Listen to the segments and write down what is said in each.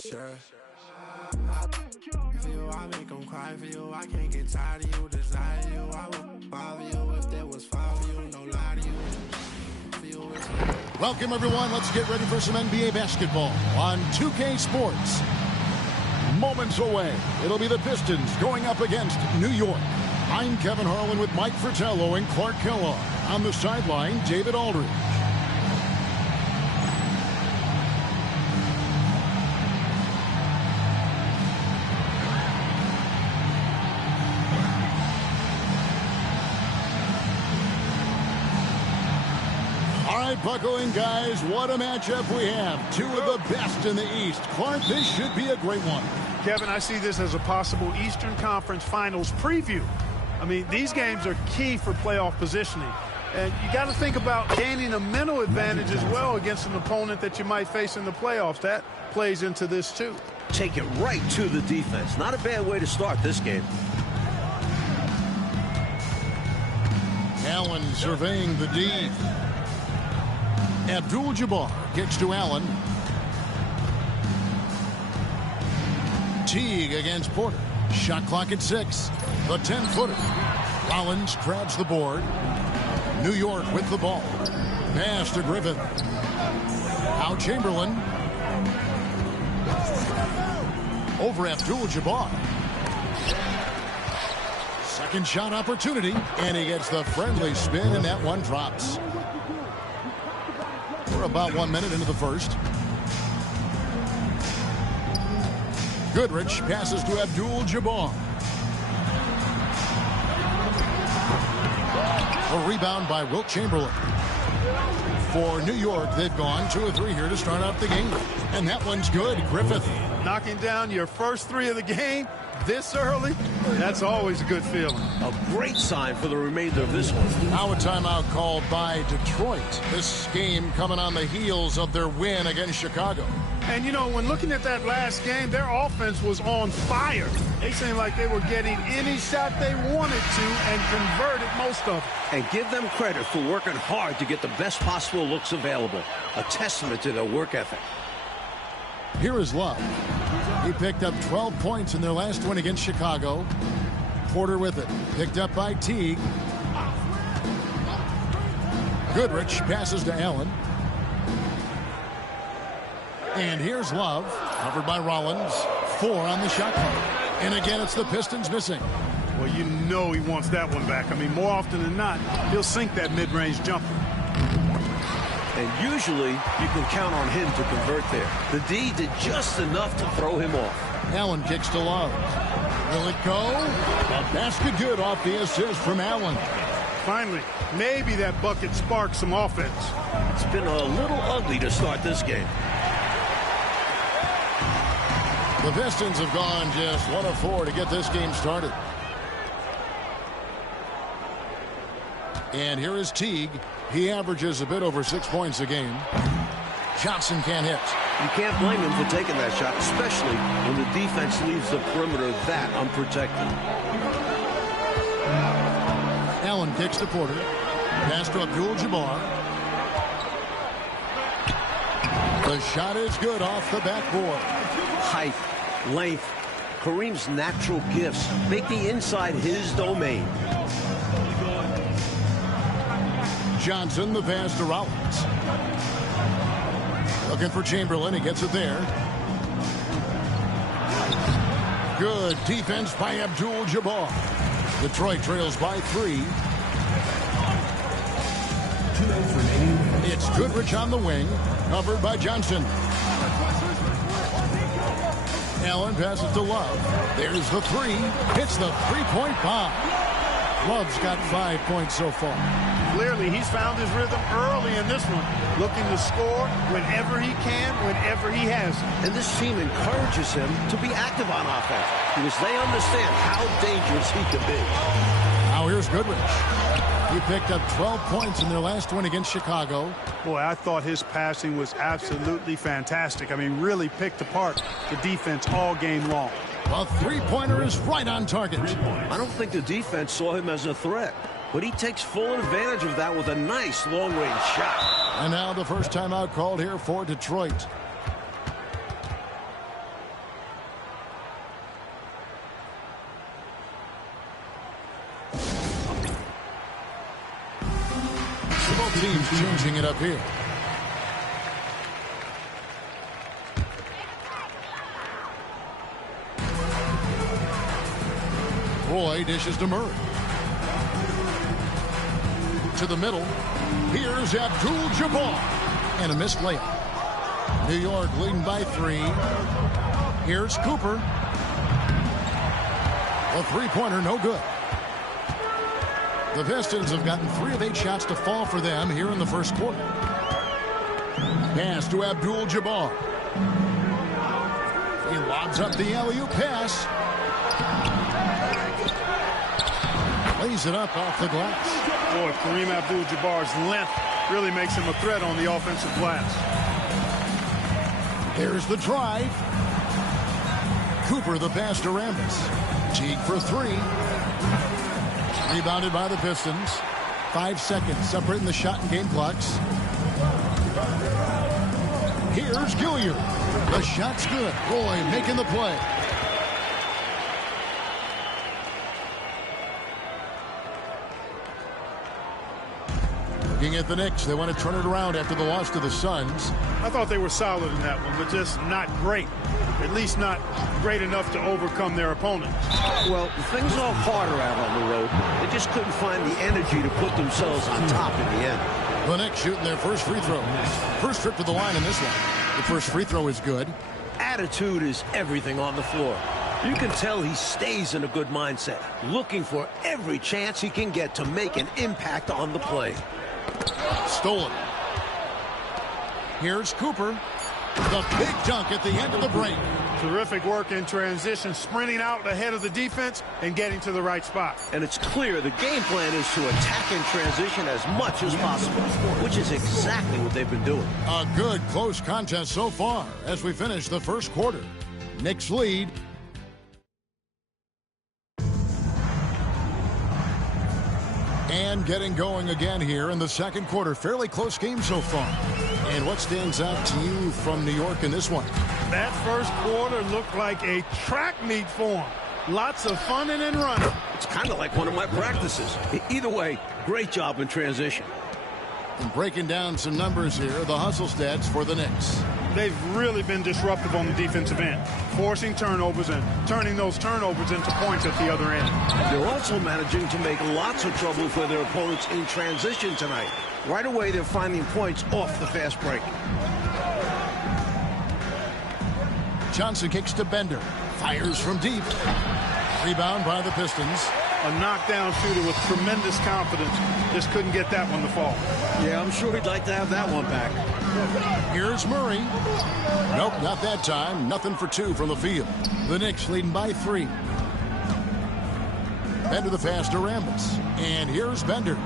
sure. For you, I make them cry for you. I can't get tired of you, desire you. I would follow you if there was five of you, no lie to you. Welcome, everyone. Let's get ready for some NBA basketball on 2K Sports. Moments away, it'll be the Pistons going up against New York. I'm Kevin Harlan with Mike Fratello and Clark Kellogg. On the sideline, David Aldridge. Buckle in, guys. What a matchup we have. Two of the best in the East. Clark, this should be a great one. Kevin, I see this as a possible Eastern Conference Finals preview. I mean, these games are key for playoff positioning. And you got to think about gaining a mental advantage as well against an opponent that you might face in the playoffs. That plays into this, too. Take it right to the defense. Not a bad way to start this game. Allen surveying the D. Abdul-Jabbar kicks to Allen. Teague against Porter. Shot clock at 6. The 10-footer. Rollins grabs the board. New York with the ball. Pass to Griffin. Out Chamberlain. Over Abdul-Jabbar. Second shot opportunity. And he gets the friendly spin, and that one drops. We're about 1 minute into the first. Goodrich passes to Abdul-Jabbar. A rebound by Wilt Chamberlain. For New York, they've gone 2 of 3 here to start out the game. And that one's good. Griffith. Knocking down your first 3 of the game this early, that's always a good feeling. A great sign for the remainder of this one. Now a timeout called by Detroit. This game coming on the heels of their win against Chicago. And, you know, when looking at that last game, their offense was on fire. They seemed like they were getting any shot they wanted to and converted most of them. And give them credit for working hard to get the best possible looks available. A testament to their work ethic. Here is Love. He picked up 12 points in their last win against Chicago. Porter with it. Picked up by Teague. Goodrich passes to Allen. And here's Love. Covered by Rollins. 4 on the shot clock. And again, it's the Pistons missing. Well, you know he wants that one back. I mean, more often than not, he'll sink that mid-range jumper. And usually, you can count on him to convert there. The D did just enough to throw him off. Allen kicks to Love. Will it go? A basket good off the assist from Allen. Finally, maybe that bucket sparked some offense. It's been a little ugly to start this game. The Pistons have gone just 1 of 4 to get this game started. And here is Teague. He averages a bit over 6 points a game. Johnson can't hit. You can't blame him for taking that shot, especially when the defense leaves the perimeter that unprotected. Allen kicks to Porter. Pass to Abdul-Jabbar. The shot is good off the backboard. Height, length, Kareem's natural gifts make the inside his domain. Johnson, the pass to Rollins. Looking for Chamberlain. He gets it there. Good defense by Abdul-Jabbar. Detroit trails by 3. It's Goodrich on the wing. Covered by Johnson. Allen passes to Love. There's the 3. Hits the three-point bomb. Love's got 5 points so far. Clearly, he's found his rhythm early in this one, looking to score whenever he can, whenever he has. And this team encourages him to be active on offense because they understand how dangerous he can be. Now here's Goodrich. He picked up 12 points in their last win against Chicago. Boy, I thought his passing was absolutely fantastic. I mean, really picked apart the defense all game long. A three-pointer is right on target. I don't think the defense saw him as a threat, but he takes full advantage of that with a nice long-range shot. And now the first timeout called here for Detroit. Both teams changing it up here. Roy dishes to Murray. To the middle. Here's Abdul-Jabbar. And a missed layup. New York leading by 3. Here's Cooper. A three-pointer, no good. The Pistons have gotten 3 of 8 shots to fall for them here in the first quarter. Pass to Abdul-Jabbar. He lobs up the alley-oop pass. Lays it up off the glass. Boy, Kareem Abdul-Jabbar's length really makes him a threat on the offensive glass. There's the drive. Cooper the pass to Rambis. Teague for 3. Rebounded by the Pistons. 5 seconds separating the shot and game clocks. Here's Gilliard. The shot's good. Roy making the play. Looking at the Knicks, they want to turn it around after the loss to the Suns. I thought they were solid in that one, but just not great. At least not great enough to overcome their opponents. Well, things are harder out on the road. They just couldn't find the energy to put themselves on top in the end. The Knicks shooting their first free throw. First trip to the line in this one. The first free throw is good. Attitude is everything on the floor. You can tell he stays in a good mindset, looking for every chance he can get to make an impact on the play. Stolen. Here's Cooper. The big dunk at the end of the break. Terrific work in transition, sprinting out ahead of the defense and getting to the right spot. And it's clear the game plan is to attack in transition as much as possible, which is exactly what they've been doing. A good close contest so far as we finish the first quarter. Knicks lead. And getting going again here in the second quarter. Fairly close game so far. And what stands out to you from New York in this one? That first quarter looked like a track meet for them. Lots of funning and running. It's kind of like one of my practices. Either way, great job in transition. And breaking down some numbers here, the hustle stats for the Knicks. They've really been disruptive on the defensive end, forcing turnovers and turning those turnovers into points at the other end. They're also managing to make lots of trouble for their opponents in transition tonight. Right away, they're finding points off the fast break. Johnson kicks to Bender. Fires from deep. Rebound by the Pistons. A knockdown shooter with tremendous confidence. Just couldn't get that one to fall. Yeah, I'm sure he'd like to have that one back. Here's Murray. Nope, not that time. Nothing for 2 from the field. The Knicks leading by 3. Bender the pass to Rambis. And here's Bender.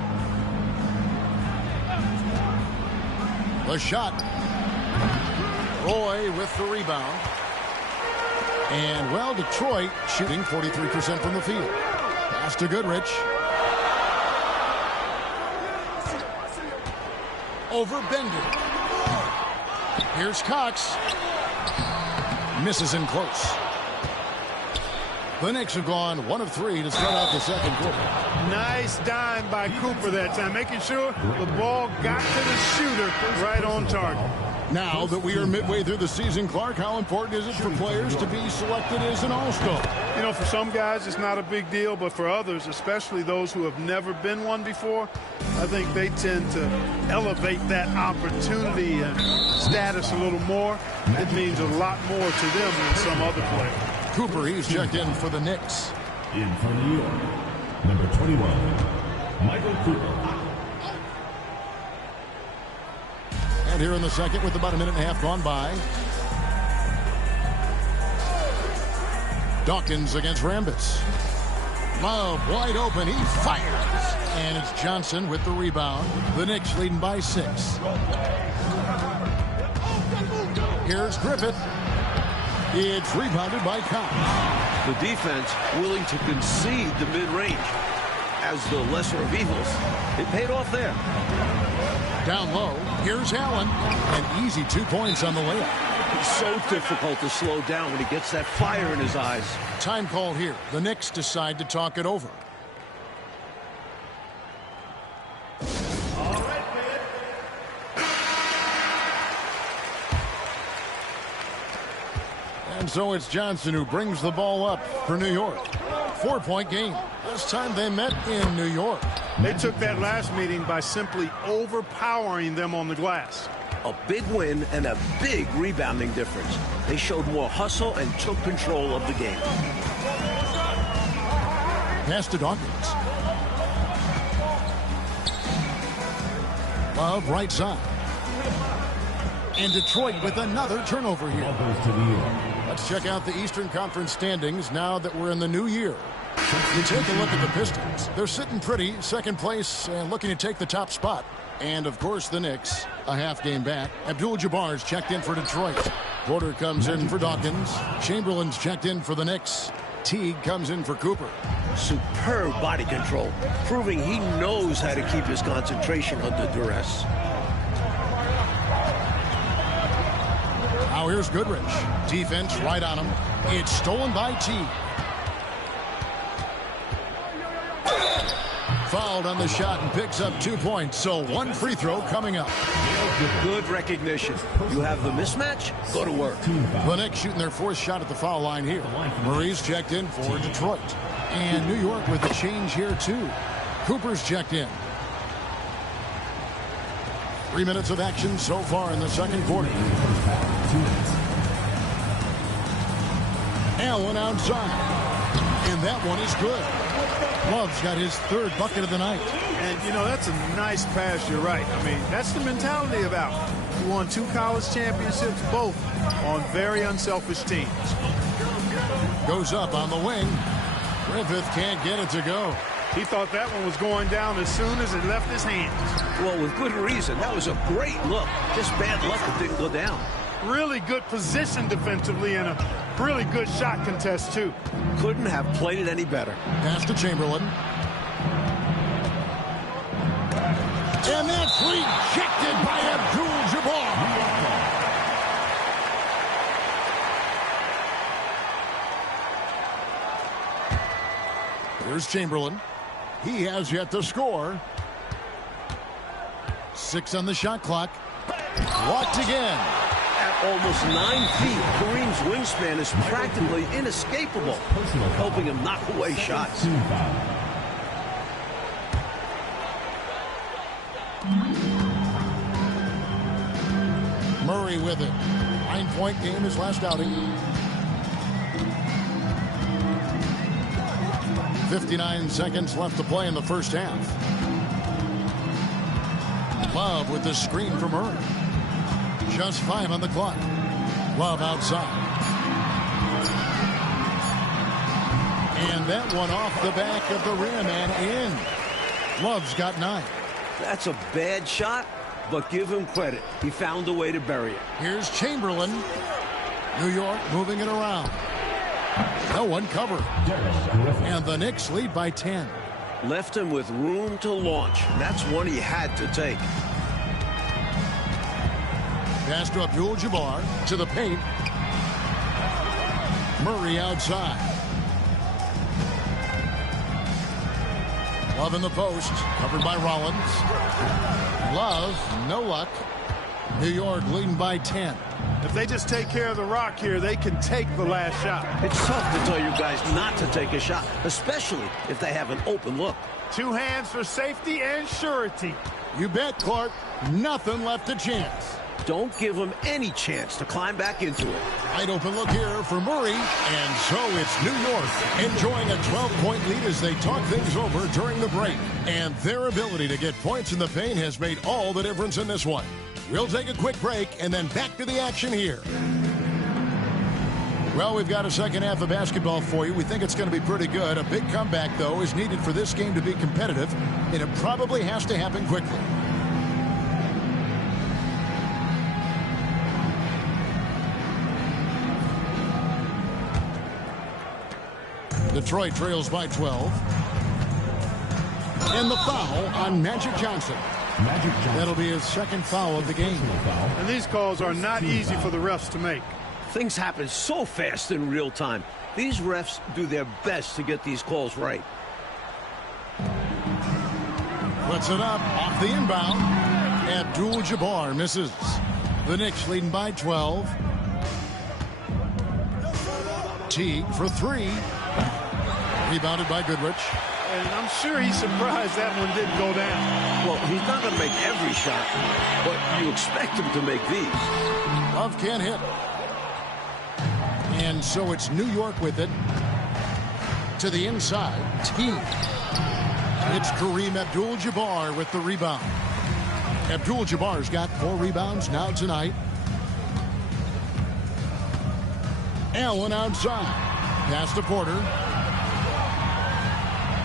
The shot. Roy with the rebound. And, well, Detroit shooting 43% from the field. Pass to Goodrich. Over Bender. Here's Cox. Misses in close. The Knicks have gone 1 of 3 to start out the second quarter. Nice dime by Cooper that time, making sure the ball got to the shooter right on target. Now that we are midway through the season, Clark, how important is it for players to be selected as an all-star? You know, for some guys, it's not a big deal, but for others, especially those who have never been one before, I think they tend to elevate that opportunity and status a little more. It means a lot more to them than some other player. Cooper, he's checked in for the Knicks. In for New York, number 21, Michael Cooper. And here in the second with about a minute and a half gone by. Dawkins against Rambis. Love wide open. He fires. And it's Johnson with the rebound. The Knicks leading by 6. Here's Griffith. It's rebounded by Cox. The defense willing to concede the mid-range as the lesser of evils. It paid off there. Down low, here's Allen. An easy 2 points on the layup. It's so difficult to slow down when he gets that fire in his eyes. Time call here. The Knicks decide to talk it over. All right, man. And so it's Johnson who brings the ball up for New York. 4-point game. This time they met in New York. They took that last meeting by simply overpowering them on the glass. A big win and a big rebounding difference. They showed more hustle and took control of the game. Pass to Dawkins. Love right side. And Detroit with another turnover here. Let's check out the Eastern Conference standings now that we're in the new year. You take a look at the Pistons. They're sitting pretty, second place, and looking to take the top spot. And, of course, the Knicks, a half game back. Abdul-Jabbar's checked in for Detroit. Porter comes in for Dawkins. Chamberlain's checked in for the Knicks. Teague comes in for Cooper. Superb body control, proving he knows how to keep his concentration under duress. Now here's Goodrich. Defense right on him. It's stolen by Teague. Fouled on the shot and picks up 2 points. So one free throw coming up. Good recognition. You have the mismatch, go to work. The Knicks shooting their fourth shot at the foul line here. Murray's checked in for Detroit. And New York with a change here too. Cooper's checked in. 3 minutes of action so far in the second quarter. Allen outside. And that one is good. Love's got his third bucket of the night. And, you know, that's a nice pass, you're right. I mean, that's the mentality of Allen. He won 2 college championships, both on very unselfish teams. Goes up on the wing. Griffith can't get it to go. He thought that one was going down as soon as it left his hands. Well, with good reason. That was a great look. Just bad luck it didn't go down. Really good position defensively and a really good shot contest, too. Couldn't have played it any better. Pass to Chamberlain. And that's rejected by Abdul-Jabbar. Here's Chamberlain. He has yet to score. 6 on the shot clock. Blocked again. At almost 9 feet, Kareem's wingspan is practically inescapable, helping him knock away shots. Murray with it. 9-point game his last outing. 59 seconds left to play in the first half. Love with the screen from Murray. Just 5 on the clock. Love outside. And that one off the back of the rim and in. Love's got 9. That's a bad shot, but give him credit. He found a way to bury it. Here's Chamberlain. New York moving it around. No one covered. And the Knicks lead by 10. Left him with room to launch. That's one he had to take. Pass to Abdul-Jabbar to the paint. Murray outside. Love in the post, covered by Rollins. Love, no luck. New York leading by 10. If they just take care of the rock here, they can take the last shot. It's tough to tell you guys not to take a shot, especially if they have an open look. 2 hands for safety and surety. You bet, Clark. Nothing left to chance. Don't give him any chance to climb back into it. Wide open look here for Murray. And so it's New York enjoying a 12-point lead as they talk things over during the break. And their ability to get points in the paint has made all the difference in this one. We'll take a quick break and then back to the action here. Well, we've got a second half of basketball for you. We think it's going to be pretty good. A big comeback, though, is needed for this game to be competitive, and it probably has to happen quickly. Detroit trails by 12. And the foul on Magic Johnson. That'll be his second foul of the game. And these calls are not easy for the refs to make. Things happen so fast in real time. These refs do their best to get these calls right. Puts it up off the inbound. Abdul-Jabbar misses. The Knicks leading by 12. Teague for three. Rebounded by Goodrich. And I'm sure he's surprised that one didn't go down. Well, he's not going to make every shot, but you expect him to make these. Love can't hit. And so it's New York with it. To the inside, Teague. It's Kareem Abdul-Jabbar with the rebound. Abdul-Jabbar's got 4 rebounds now tonight. Allen outside. Pass to Porter.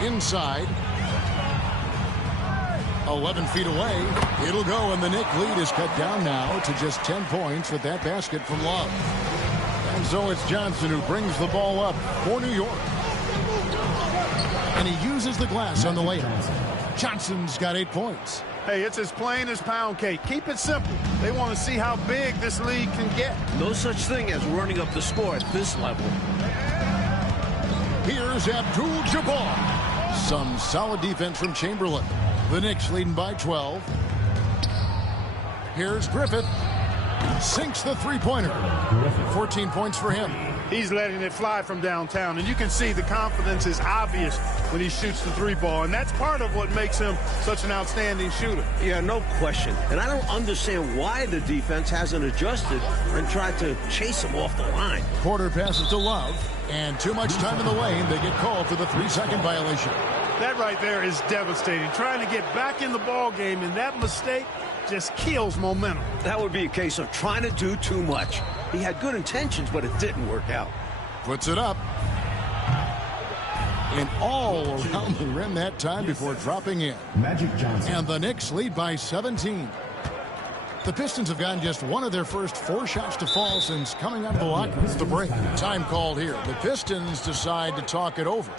Inside. 11 feet away. It'll go, and the Knicks lead is cut down now to just 10 points with that basket from Love. And so it's Johnson who brings the ball up for New York. And he uses the glass on the layup. Johnson's got 8 points. Hey, it's as plain as pound cake. Keep it simple. They want to see how big this league can get. No such thing as running up the score at this level. Here's Abdul-Jabbar. Some solid defense from Chamberlain. The Knicks leading by 12. Here's Griffith. Sinks the three-pointer. 14 points for him. He's letting it fly from downtown, and you can see the confidence is obvious when he shoots the 3-ball, and that's part of what makes him such an outstanding shooter. Yeah, no question. And I don't understand why the defense hasn't adjusted and tried to chase him off the line. Porter passes to Love, and too much time in the lane. They get called for the 3-second violation. That right there is devastating. Trying to get back in the ball game, and that mistake just kills momentum. That would be a case of trying to do too much. He had good intentions, but it didn't work out. Puts it up. And all around the rim that time before dropping in. Magic Johnson. And the Knicks lead by 17. The Pistons have gotten just one of their first 4 shots to fall since coming out of the locker room. The break. Time called here. The Pistons decide to talk it over.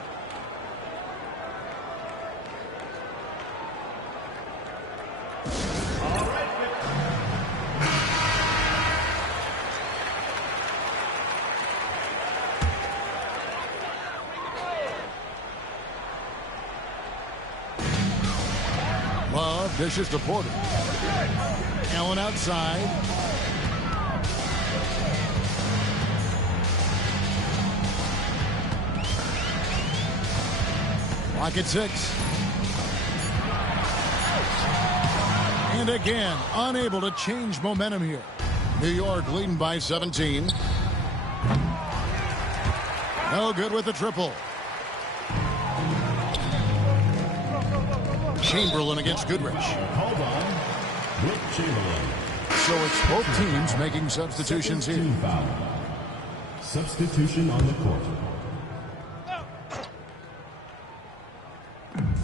Love dishes to Porter. Allen outside. Lock at 6. And again, unable to change momentum here. New York leading by 17. No good with the triple. Chamberlain against Goodrich. Called on Wilt Chamberlain. So it's both teams making substitutions here. Team foul. Substitution on the court.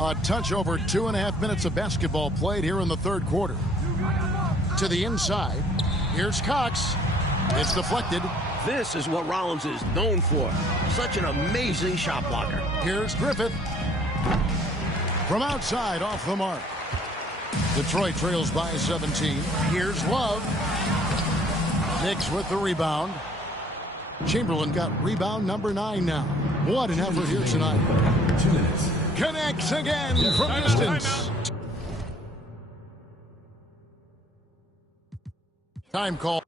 A touch over 2.5 minutes of basketball played here in the third quarter. To the inside. Here's Cox. It's deflected. This is what Rollins is known for. Such an amazing shot blocker. Here's Griffith. From outside, off the mark. Detroit trails by 17. Here's Love. Knicks with the rebound. Chamberlain got rebound number 9 now. What an effort here tonight. 2 minutes. Connects again from distance. Time call.